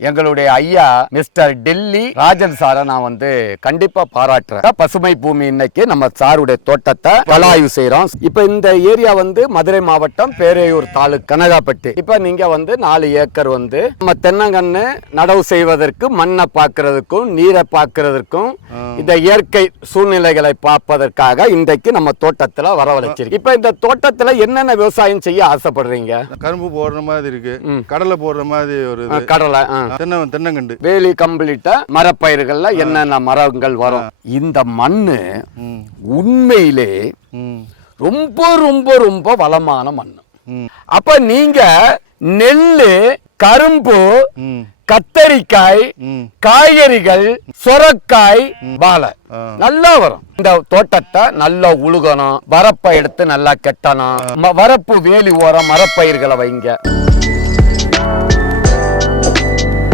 எங்களுடைய ஐயா மிஸ்டர் டெல்லி ராஜன் சாரை நான் கண்டிப்பா பாராட்டுறேன். பசுமை பூமி இன்னைக்கு நம்ம சாருடைய தோட்டத்தை பலாய்வு செய்யறோம். இப்ப இந்த ஏரியா மதுரை மாவட்டம் பேரையூர் தாலுக் கனகாப்பட்டி. இப்ப நீங்க 4 ஏக்கர் நம்ம தென்னங்கன்னு நடவு செய்வதற்கு மண்ணை பார்க்கறதுக்கும் நீரை பார்க்கறதுக்கும் இந்த இயற்கை சூழ்நிலைகளை பார்ப்பதற்காக இன்றைக்கு நம்ம தோட்டத்துல வரவழைச்சிருக்கு. இப்ப இந்த தோட்டத்துல என்னென்ன விவசாயம் செய்ய ஆசைப்படுறீங்க? கரும்பு போடுற மாதிரி இருக்கு, கடலை போடுற மாதிரி ஒரு கடலை, தென்னங்கண்டு, வேலி கம்ப்ளீட்டா மரப்பயிர்கள்ல என்னென்ன மரங்கள் வரும். இந்த மண்ணு உண்மையிலே ரொம்ப ரொம்ப ரொம்ப வளமான மண்ணு. அப்ப நீங்க நெல்லு, கரும்பு, கத்தரிக்காய், காய்கறிகள், சொரக்காய், வாழை நல்லா வரும். இந்த தோட்டத்தை நல்லா உழுகணும், வரப்பை எடுத்து நல்லா கெட்டணும், வரப்பு வேலி ஓரம் மரப்பயிர்களை வைங்க.